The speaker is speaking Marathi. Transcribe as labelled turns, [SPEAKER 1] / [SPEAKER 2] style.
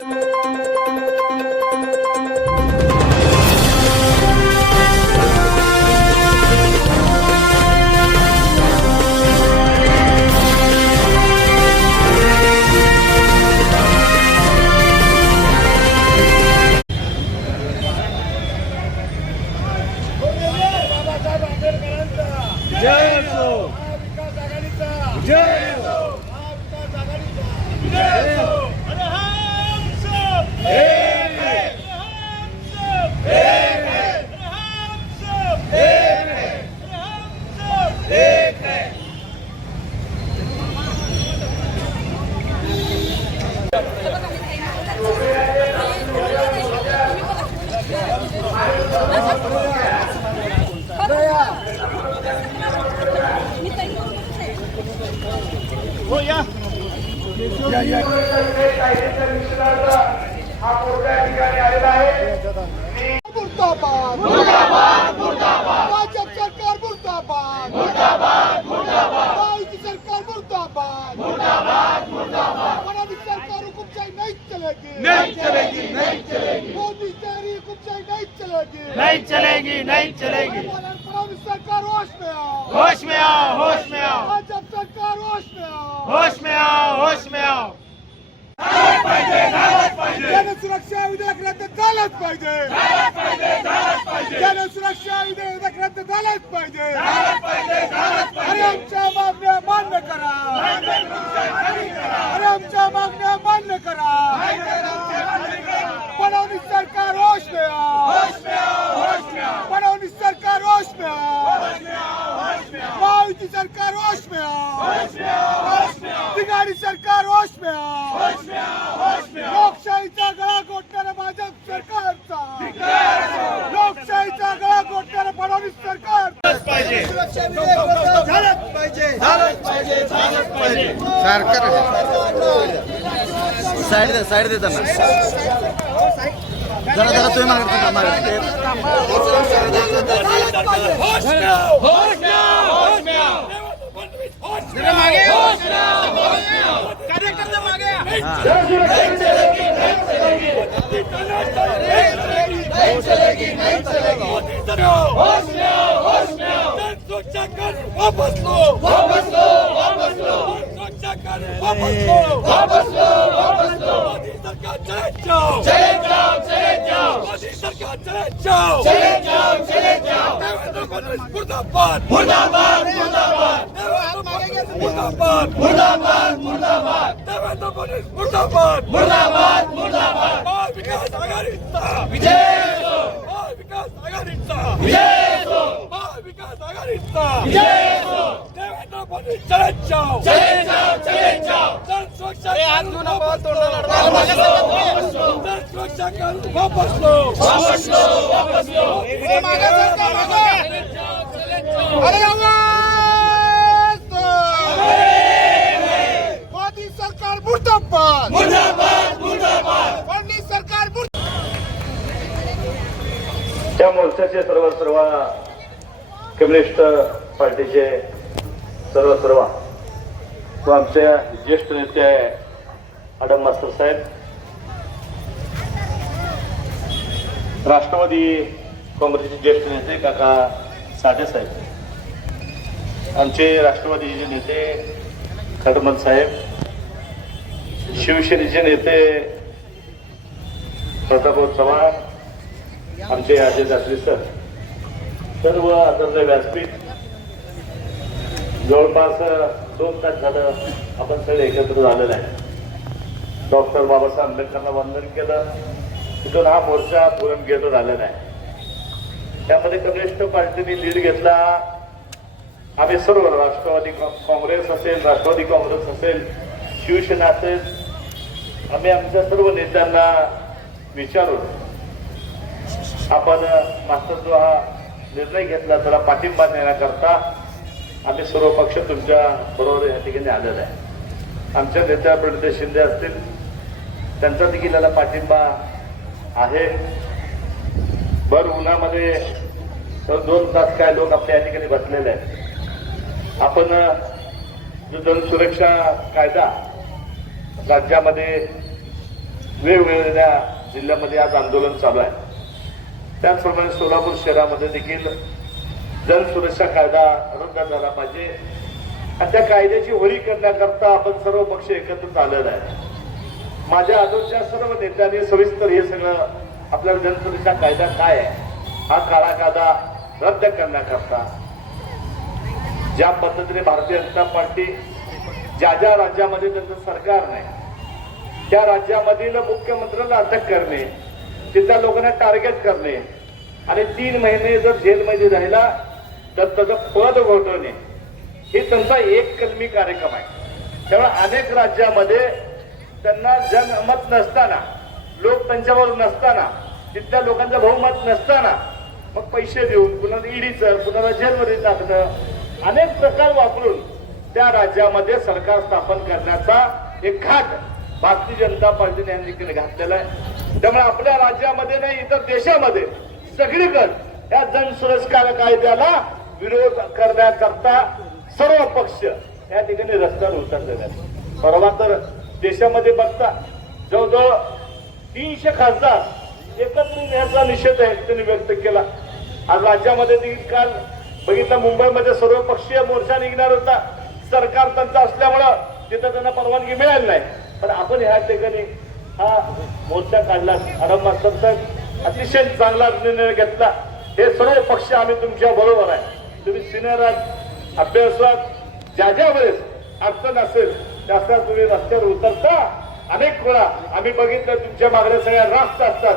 [SPEAKER 1] बाबासाहेब नहीं चलेगी.
[SPEAKER 2] नहीं चलेगी नहीं चलेगी.
[SPEAKER 1] मोदी तेरी हुकुमशाही नहीं चलेगी.
[SPEAKER 2] नहीं चलेगी नहीं चलेगी.
[SPEAKER 1] फडणवीस सरकार होश में आओ
[SPEAKER 2] होश में आओ होश में आओ
[SPEAKER 1] भाजप सरकार होश में आओ
[SPEAKER 2] होश में आओ होश में आओ
[SPEAKER 1] जनसुरक्षा विधेयक रद्द झालंच पाहिजे. जनसुरक्षा विधेयक रद्द झालंच पाहिजे. अरे आमच्या मागण्या मान्य करा. अरे आमच्या मागण्या मान्य करा. फडणवीस सरकार होश में आओ फडणवीस सरकार होश में आओ महायुती सरकार होश में आओ तिघाडी सरकार होश में आओ लोकशाहीचा गळा घोटणारा भाजप सरकारचा लोकशाहीचा गळा घोटणारा फडणवीस सरकार
[SPEAKER 2] पाहिजे
[SPEAKER 3] साईड दे साईड दे त्यांना जरा जरा तुम्ही मागे मागे
[SPEAKER 2] होश में आओ होश में आओ होश में आओ जरा मागे होश में आओ होश में आओ कार्यकर्ते मागे होश में आओ होश में आओ वापस लो वापस लो वापस लो वापस लो वापस लो वापस लो मोदी सरकार चले जाओ चले जाओ चले जाओ मोदी सरकार चले जाओ चले जाओ चले जाओ देवेंद्र फडणवीस मुर्दाबाद मुर्दाबाद मुर्दाबाद मुर्दाबाद मुर्दाबाद मुर्दाबाद. देवेंद्र फडणवीस मुर्दाबाद. मुर्दाबाद मुर्दाबाद. महाविकास आघाडीचा. विजय असो. महाविकास आघाडीचा. विजय असो. महाविकास आघाडीचा. विजय असो. देवेंद्र फडणवीस चले जाओ चले जाओ चले जाओ जन सुरक्षा हात घेऊन जन सुरक्षा कानून वापस लो. वापस लो. वापस लो.
[SPEAKER 1] अरे
[SPEAKER 4] या मोर्चाचे सर्व सर्व कम्युनिस्ट पार्टीचे सर्व सर्व. व आमच्या ज्येष्ठ नेते आडम मास्तर साहेब. राष्ट्रवादी काँग्रेसचे ज्येष्ठ नेते काका साठे साहेब. आमचे राष्ट्रवादीचे नेते खडमल साहेब. शिवसेनेचे नेते प्रतापराव चव्हाण. आमचे अजय दासरे सर सर्व आदरणीय व्यासपीठ जवळपास दोन तास झालं आपण सगळे एकत्र झालेलं आहे. डॉक्टर बाबासाहेब आंबेडकरांना वंदन केलं तिथून हा मोर्चा पूर्ण गेलो झालेला आहे. त्यामध्ये कम्युनिस्ट पार्टीने लीड घेतला. आम्ही सर्व राष्ट्रवादी काँग्रेस असेल राष्ट्रवादी काँग्रेस असेल शिवसेना असेल आम्ही आमच्या सर्व नेत्यांना विचारून आपण मास्टर जो हा निर्णय घेतला त्याला पाठिंबा देण्याकरता आम्ही सर्व पक्ष तुमच्या बरोबर या ठिकाणी आलेला आहे. आमच्या नेत्या प्रणित शिंदे असतील त्यांचा देखील याला पाठिंबा आहे. भर उन्हामध्ये तर दोन तास काय लोक आपल्या या ठिकाणी बसलेले आहेत. आपण जो जनसुरक्षा कायदा राज्यामध्ये वेगवेगळ्या जिल्ह्यामध्ये आज आंदोलन चालू आहे. त्याचप्रमाणे सोलापूर शहरामध्ये देखील जनसुरक्षा कायदा रद्द झाला पाहिजे. आणि त्या कायद्याची होळी करण्याकरता आपण सर्व पक्ष एकत्र आलेला आहे माझ्या अगोदरच्या सर्व नेत्यांनी सविस्तर हे सगळं आपल्या जनसुरक्षा कायदा काय आहे हा काळा कायदा रद्द करण्याकरता ज्या पद्धतीने भारतीय जनता पार्टी ज्या ज्या राज्यामध्ये त्यांचं सरकार नाही त्या राज्यामधील मुख्यमंत्र्याला अटक करणे तिथल्या लोकांना टार्गेट करणे. आणि तीन महिने जर जेलमध्ये राहिला तर त्याचं पद घोटवणे हे त्यांचा एक कलमी कार्यक्रम आहे. त्यामुळे अनेक राज्यामध्ये त्यांना जनमत नसताना लोक त्यांच्यावर नसताना तिथल्या लोकांचं बहुमत नसताना मग पैसे देऊन पुन्हा ईडीचं पुन्हा जेलमध्ये टाकणं अनेक प्रकार वापरून त्या राज्यामध्ये सरकार स्थापन करण्याचा एक घाट भारतीय जनता पार्टीने या ठिकाणी घातलेला आहे. त्यामुळे आपल्या राज्यामध्ये नाही इतर देशामध्ये सगळीकडे या जनसुरक्षा कायद्याला विरोध करण्याकरता सर्व पक्ष या ठिकाणी रस्त्यावर उतरलेले आहेत. परवा तर देशामध्ये बघता जवळजवळ तीनशे खासदार एकत्रित याचा निषेध आहे त्यांनी व्यक्त केला. आज राज्यामध्ये देखील काल बघितलं मुंबईमध्ये सर्व पक्षीय मोर्चा निघणार होता. सरकार त्यांचं असल्यामुळं तिथं त्यांना परवानगी मिळाली नाही. पण आपण ह्या ठिकाणी हा मोर्चा काढला. आरंभ मास्तर साहेब अतिशय चांगला निर्णय घेतला. हे सर्व पक्ष आम्ही तुमच्या बरोबर आहे. तुम्ही सिनियर आहात अभ्यासात ज्या ज्या वेळेस अडचण असेल त्या तुम्ही रस्त्यावर उतरता. अनेक वेळा आम्ही बघितलं तुमच्या मागण्या सगळ्या रास्त असतात.